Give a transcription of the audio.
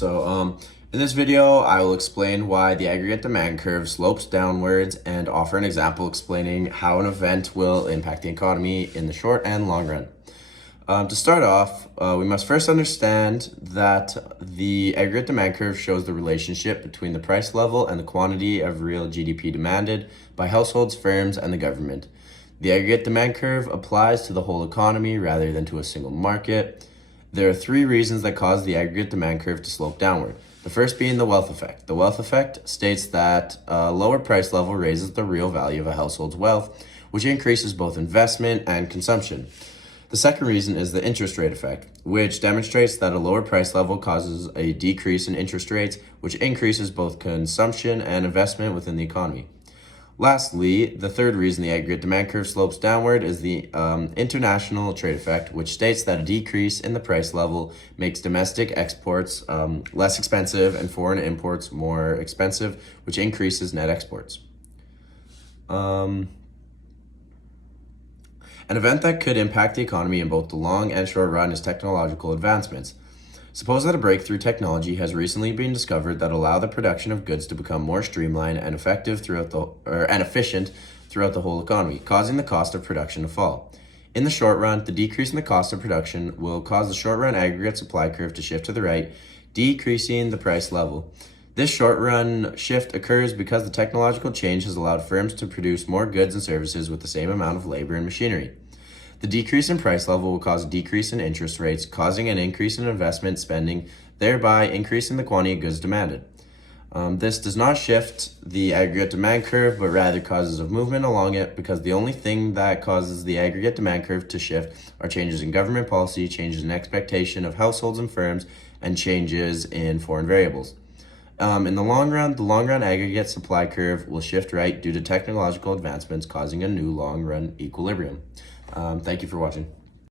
In this video, I will explain why the aggregate demand curve slopes downwards and offer an example explaining how an event will impact the economy in the short and long run. To start off, we must first understand that the aggregate demand curve shows the relationship between the price level and the quantity of real GDP demanded by households, firms, and the government. The aggregate demand curve applies to the whole economy rather than to a single market. There are three reasons that cause the aggregate demand curve to slope downward. The first being the wealth effect. The wealth effect states that a lower price level raises the real value of a household's wealth, which increases both investment and consumption. The second reason is the interest rate effect, which demonstrates that a lower price level causes a decrease in interest rates, which increases both consumption and investment within the economy. Lastly, the third reason the aggregate demand curve slopes downward is the international trade effect, which states that a decrease in the price level makes domestic exports less expensive and foreign imports more expensive, which increases net exports. An event that could impact the economy in both the long and short run is technological advancements. Suppose that a breakthrough technology has recently been discovered that allow the production of goods to become more streamlined and efficient throughout the whole economy, causing the cost of production to fall. In the short run, the decrease in the cost of production will cause the short-run aggregate supply curve to shift to the right, decreasing the price level. This short-run shift occurs because the technological change has allowed firms to produce more goods and services with the same amount of labor and machinery. The decrease in price level will cause a decrease in interest rates, causing an increase in investment spending, thereby increasing the quantity of goods demanded. This does not shift the aggregate demand curve, but rather causes a movement along it, because the only thing that causes the aggregate demand curve to shift are changes in government policy, changes in expectation of households and firms, and changes in foreign variables. In the long run aggregate supply curve will shift right due to technological advancements, causing a new long-run equilibrium. Thank you for watching.